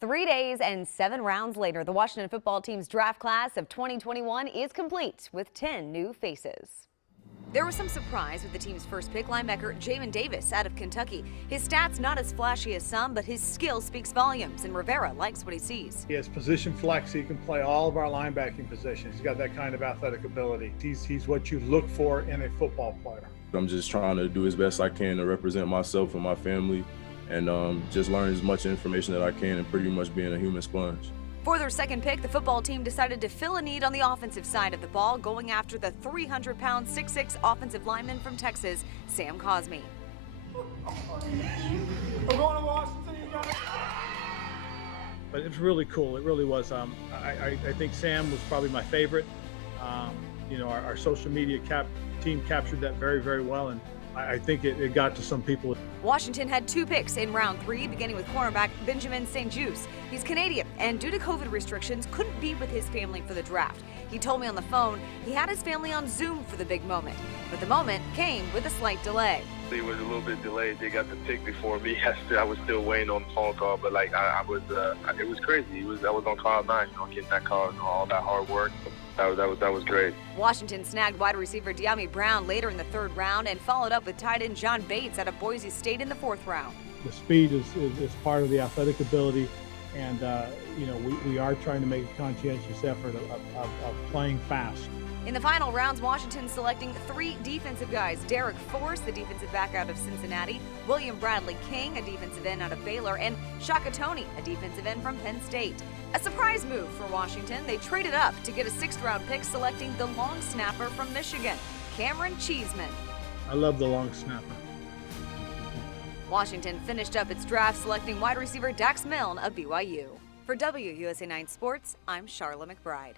3 days and 7 rounds later, the Washington football team's draft class of 2021 is complete with 10 new faces. There was some surprise with the team's first pick, linebacker Jamin Davis out of Kentucky. His stats not as flashy as some, but his skill speaks volumes, and Rivera likes what he sees. He has position flex. He can play all of our linebacking positions. He's got that kind of athletic ability. He's what you look for in a football player. I'm just trying to do as best I can to represent myself and my family and just learn as much information that I can and pretty much being a human sponge. For their second pick, the football team decided to fill a need on the offensive side of the ball, going after the 300-pound 6'6" offensive lineman from Texas, Sam Cosmi. We're going to Washington, you guys. But it's really cool. It really was. I think Sam was probably my favorite. Our social media team captured that very, very well, and I think it got to some people. Washington had 2 picks in round 3, beginning with cornerback Benjamin St-Juste. He's Canadian, and due to COVID restrictions, couldn't be with his family for the draft. He told me on the phone he had his family on Zoom for the big moment, but the moment came with a slight delay. It was a little bit delayed. They got the pick before me. I was still waiting on the phone call, but it was crazy. I was on cloud 9, getting that call and all that hard work. That was great. Washington snagged wide receiver De'Ami Brown later in the 3rd round and followed up with tight end John Bates out of Boise State in the 4th round. The speed is part of the athletic ability, and we are trying to make a conscientious effort of playing fast. In the final rounds, Washington selecting 3 defensive guys: Derek Force, the defensive back out of Cincinnati; William Bradley King, a defensive end out of Baylor; and Shaka Toney, a defensive end from Penn State. A surprise move for Washington. They traded up to get a 6th-round pick, selecting the long snapper from Michigan, Cameron Cheeseman. I love the long snapper. Washington finished up its draft selecting wide receiver Dax Milne of BYU. For WUSA 9 Sports, I'm Charla McBride.